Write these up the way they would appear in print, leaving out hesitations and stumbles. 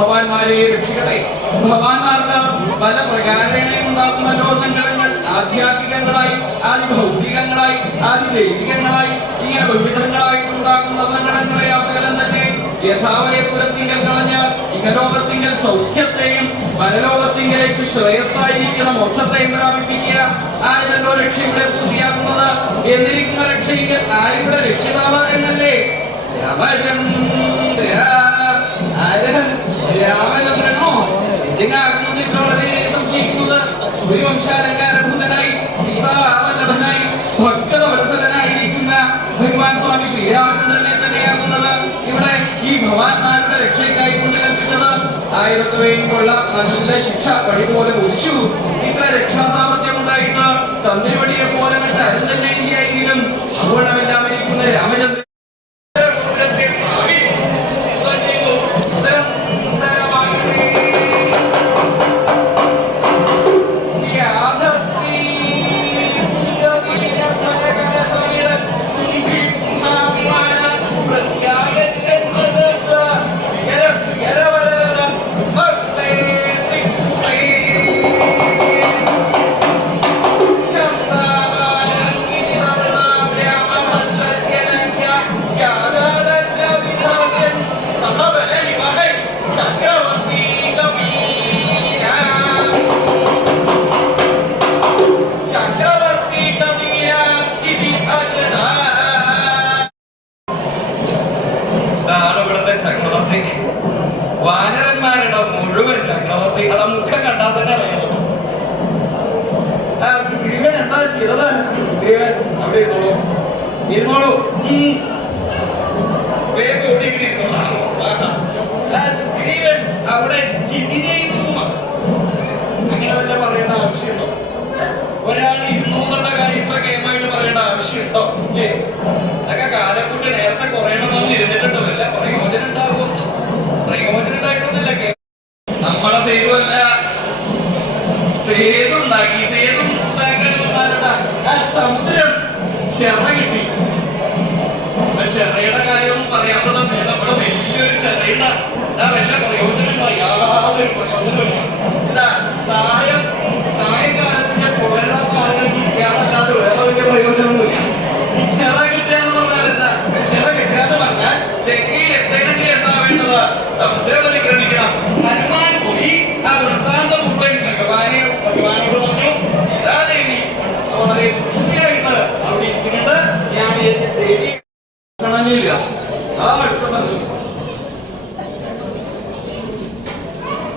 ഭഗവാന്മാരെ രക്ഷിക്കട്ടെ. ഭഗവാന്മാർക്ക് പല പ്രകാരങ്ങളെയും ഉണ്ടാക്കുന്ന ദോഷങ്ങൾ ആധ്യാത്മികങ്ങളായി, ആദിഭൗതികങ്ങളായി, ആദിദൈവികങ്ങളായി, ഇങ്ങനെ വിവിധങ്ങളായിട്ടുണ്ടാകുന്ന സങ്കടങ്ങളെ അസകലം തന്നെ യഥാവയപുരത്തിങ്കൽ കളഞ്ഞ് ഇഹലോകത്തിങ്കൽ സൗഖ്യത്തെയും പരലോകത്തിങ്കലേക്ക് ശ്രേയസ്സായിരിക്കുന്ന മോക്ഷത്തെയും പ്രാപിപ്പിക്കുക. ആരുമല്ലോ രക്ഷയുടെ പൂർത്തിയാക്കുന്നത്. എന്നിരിക്കുന്ന രക്ഷയെങ്കിൽ ആരുടെ രക്ഷിതാവ് എന്നല്ലേ? രാമചന്ദ്രനോ ഇതിനാകുന്നതിൽ സംശയിക്കുന്നത് സൂര്യവംശാലങ്കാരഭൂതനായി സീതാവല്ലഭനായി ഭക്തവത്സലനായിരിക്കുന്ന ഭഗവാൻ സ്വാമി ശ്രീരാമചന്ദ്രനെ തന്നെയാകുന്നത്. ഇവിടെ ഈ ഭഗവാന്മാരുടെ രക്ഷയ്ക്കായി കൊണ്ട് കൽപ്പിച്ചത് ആയിരത്തുവേയുള്ള നല്ല ശിക്ഷ വഴി പോലെ ഒഴിച്ചു. ഇത്ര രക്ഷാസാമർത്ഥ്യം ഉണ്ടായിട്ട് തന്ത്രിവടിയെ പോലെ മറ്റാരും തന്നെ ഇല്ലായെങ്കിലും അപൂർണമെല്ലാം ഇരിക്കുന്ന രാമചന്ദ്രൻ വാനരന്മാരുടെ മുഴുവൻ ചക്രവർത്തികളുടെ മുഖം കണ്ടാൽ തന്നെ അറിയാമോ. സുഗ്രീവൻ എന്താ ചെയ്തത്? സുഗ്രീവൻ അവിടെ ഇരുന്നോളൂ, ഇരുന്നോളൂ, വേഗം ഓടിക്കിടി ഇരുന്നോളാം. സുഗ്രീവൻ അവിടെ സ്ഥിതി ചെയ്തു. അങ്ങനെ വല്ല പറയേണ്ട ആവശ്യമുണ്ടോ? ഒരാൾ ഇരുന്നു എന്നുള്ള കാര്യം ഇപ്പൊ ഗെയിമായിട്ട് പറയേണ്ട ആവശ്യമുണ്ടോ? അതൊക്കെ കാലക്കൂട്ടി നേരത്തെ കുറയണമെന്ന് ഇരുന്നിട്ടുണ്ടോ? വല്ല പ്രയോജനം ഉണ്ടാകുമെന്ന്. പ്രയോജനം ഉണ്ടായിട്ടൊന്നുമില്ല. നമ്മളെ സേതുവല്ല, സേതുണ്ടാക്കി. സേതു സമുദ്രം ചെറ കിട്ടി. ചെറയുടെ കാര്യമൊന്നും പറയാത്തത് നമ്മുടെ വലിയൊരു ചെറയുടെ വല്ല പ്രയോജനം യാതൊരു പ്രയോജനമില്ല. ഇതാ സായങ്കാലത്തിന്റെ പുറരാത്ത ആളുകൾ കിട്ടിയാലല്ലാതെ വേറെ വലിയ പ്രയോജനമൊന്നുമില്ല. ഈ ചെറ കിട്ടിയാന്നുള്ളത് എന്താ? ചെറ കിട്ടിയാന്ന് പറഞ്ഞാൽ തെക്കയിൽ എത്തേണെങ്കിൽ എന്താ വേണ്ടത്? സമുദ്രം അതിക്രമിക്കണം. ഹനുമാൻ പോയി ആ വൃത്താന്തം മുഴുവൻ ഭഗവാനോട് പറഞ്ഞു. സീതാദേവി വളരെ ദുഃഖിതയായിട്ട് അവിടെ ഇരിക്കുന്നുണ്ട്. ഞാൻ ദേവി കാണാനില്ല.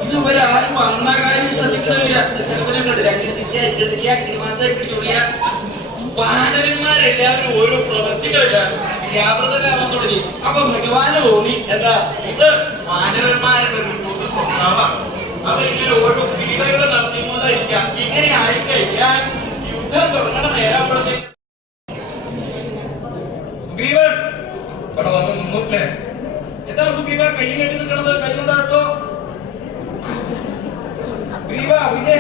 ഇതുവരെ ആരും വന്ന കാര്യം ശ്രദ്ധിക്കുന്നില്ല. ചിലതിനെ കണ്ടില്ല. വാനരന്മാരെല്ലാവരും ഓരോ പ്രവൃത്തികളിലാണ് വ്യാപൃതരാവാൻ തുടങ്ങി. അപ്പൊ ഭഗവാന് തോന്നി എന്താ ഇത് വാനരന്മാരുടെ ഒരു പൊതു സ്വഭാവമാണ്. അവരിങ്ങനെ ഓരോ ക്രീഡകൾ നടത്തിക്കൊണ്ടിരിക്കാം. ഇങ്ങനെ ആയിക്കഴിഞ്ഞാൽ യുദ്ധം തുടങ്ങണ നേരാകുമ്പോഴത്തേക്ക് സുഗ്രീവൻ ഇവിടെ വന്ന് നിന്നൂല്ലേ? എന്താ സുഗ്രീവ കൈ കെട്ടി നിൽക്കണത്? കൈയുണ്ടാട്ടോ സുഗ്രീവ. പിന്നെ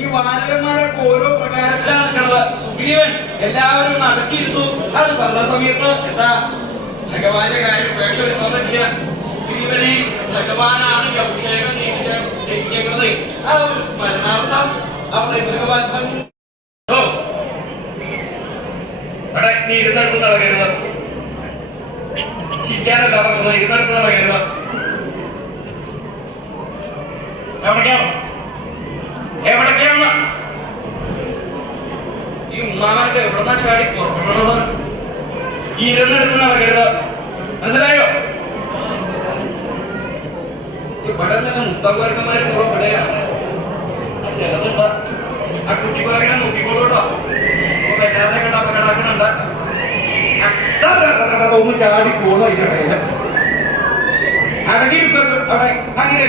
ഈ വാനരന്മാരൊക്കെ ഓരോ പ്രകാരത്തിലാണ് നിൽക്കണത്. സുഗ്രീവൻ എല്ലാവരും നടത്തിയിരുന്നു. അത് പറഞ്ഞ സമയത്ത് എന്താ ഭഗവാന്റെ കാര്യം ഉപേക്ഷ വരുത്താൻ പറ്റില്ല. സുഗ്രീവനെ ഭഗവാനാണ് ഈ അഭിഷേകം ചെയ്യിക്കുന്നത്. ആ ഒരു സ്മരണാർത്ഥം അവിടെ ഭഗവാൻ നീ ഇരുന്നെടുത്ത് നടക്കരുത്. ചിരിക്കാനല്ല പറഞ്ഞത്, ഇരുന്നെടുത്ത് നടക്കരുത്. എവിടേക്കാണ് എവിടേക്കാണ് ഈ ഉണ്ണാമനൊക്കെ എവിടെന്നാ ചാടി പുറപ്പെടുന്നത്? ഇരുന്നെടുത്ത് നടക്കരുത്. മനസ്സിലായോ? ഇവിടെ തന്നെ മുത്തവർഗന്മാര് പുറപ്പെടുക. ചിലതുണ്ട് ആ കുട്ടി പുറകെ നോക്കിക്കോളൂട്ടോ. വല്ലാതെ കണ്ട അപകടാക്കുന്നുണ്ട്. ഒന്ന് ചാടി പോണോ ഇതിന്റെ അടങ്ങി അവിടെ അങ്ങനെ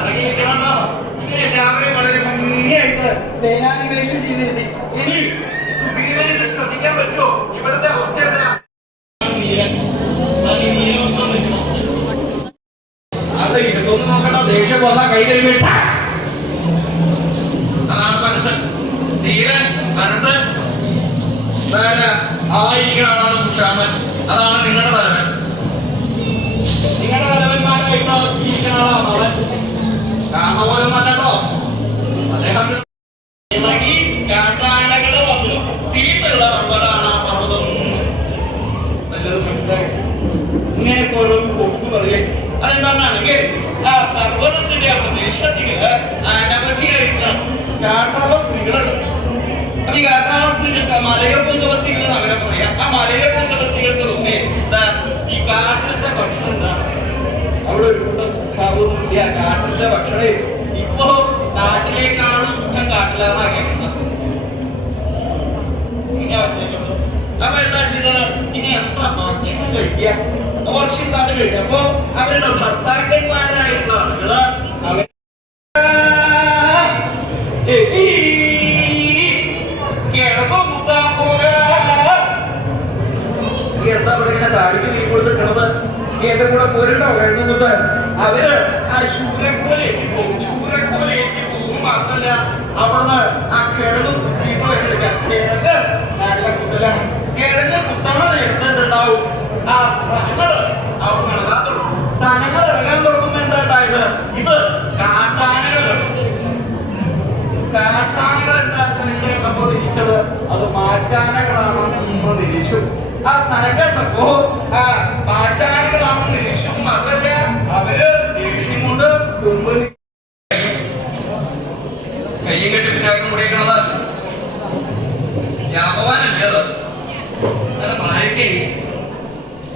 അടങ്ങിയിരിക്കണോ? ഇങ്ങനെ എല്ലാവരും വളരെ ഭംഗിയായിട്ട് സേനാനിവേശം ചെയ്തിരുത്തി. ഇനി സുഗ്രീവന് ഇത് ശ്രദ്ധിക്കാൻ പറ്റുമോ? ഇവിടുത്തെ അവസ്ഥ എന്താ? അത് ഇതൊന്നും നോക്കണ്ട. ദേഷ്യം വന്നാ കൈ കഴിവിട്ട അതാണ് മനസ്സ്. ധീരൻ മനസ്സ് ആയിരിക്കണ ആളാണ് സുഷാമൻ. അതാണ് നിങ്ങളുടെ തലവൻ. ആളാണ് അവൻ. കാണുന്ന പോലെ നല്ലട്ടോ അദ്ദേഹം ഇളകി കാട്ടാനകള് വന്നു കുത്തിയിട്ടുള്ള റബ്ബറാണ് ആ പർവ്വതം. നല്ലത് മനസ്സിലായി. ഇങ്ങനെയൊക്കെ ഓരോ കൊണ്ടു പറയേ. അതെന്താണെങ്കിൽ ആ പർവ്വതത്തിന്റെ ആ പ്രദേശത്തിന് അനവധിയായിട്ടുള്ള കാട്ടാള സ്ത്രീകളുണ്ട്. അപ്പൊ ഈ കാട്ടാള സ്ത്രീകൾക്ക് മലയ പൊങ്കവത്തികൾ എന്ന് അവരെ പറയാം. ആ മലയ പൊങ്കവത്തികൾക്ക് തന്നെ ഈ കാട്ടിന്റെ ഭക്ഷണം എന്താണ്? അവിടെ ഒരു കൂട്ടം സുഖാവൊന്നുമില്ല. കാട്ടിന്റെ ഭക്ഷണം ഇപ്പോ നാട്ടിലേക്കാളും സുഖം കാട്ടിലാന്നാ കേൾക്കുന്നത്. ഇങ്ങനെ വെച്ചേക്കുന്നത്. അപ്പൊ എന്താ ചെയ്തത്? ഇനി എന്താ ഭക്ഷണം കഴിക്കുക? ഓർച്ചിന്താണ് കഴിക്കുക. അപ്പൊ അവരുടെ ഭർത്താക്കന്മാരായിട്ടുള്ള ആളുകള് അവർ എന്താ ഇവിടെ ഇങ്ങനെ താടിക്ക് നീ കൊടുത്ത് കിടന്ന് നീ എന്റെ കൂടെ പോരുണ്ടോ കഴിഞ്ഞുകൂട്ടാൻ? അവര് ആ ചൂരക്കോലേക്ക് പോകും. ചൂരക്കോലേക്ക് പോകും മാത്രല്ല അവിടുന്ന് ആ കിഴങ്ങ് കുത്തിയിട്ട് എടുക്കാം. കിഴങ്ങ് നല്ല കുത്തല. കിഴങ്ങ് കുത്തണ നേരത്തുണ്ടാവും ആ സ്ഥലങ്ങള് അവിടെ നടക്കാൻ തുടങ്ങും. സ്ഥലങ്ങൾ ഇറങ്ങാൻ തുടങ്ങുമ്പോ എന്താ ഉണ്ടായത്? ഇത് കാട്ടാനകൾ. കാട്ടാനകൾ എന്താ സ്ഥലങ്ങൾ കണ്ടപ്പോ തിരിച്ചത് അത് മാറ്റാനകളാണെന്ന് നിരീക്ഷിച്ചു. ആ സ്ഥലം കണ്ടപ്പോ ആ മാറ്റാനകളാണെന്ന് നിരീക്ഷിച്ചു. അതല്ല അവര് ദേഷ്യം കൊണ്ട് കയ്യും കെട്ടി പിന്നാക്കം മുടിയേക്കണത് ജാപവാനല്ലേ? അത് പ്രായക്കേ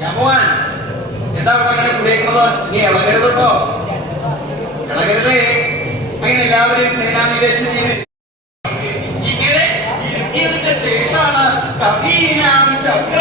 ജാപവാൻ എന്താ അവിടെ അങ്ങനെ മുടിയേക്കണത്? നീ ഇളകരുത് കേട്ടോ, ഇളകരുതേ. അങ്ങനെ എല്ലാവരെയും സേനാനിവേശം ചെയ്ത് ഇങ്ങനെ ഇരുത്തിയതിന്റെ ശേഷമാണ് കവീനാം ചക്ര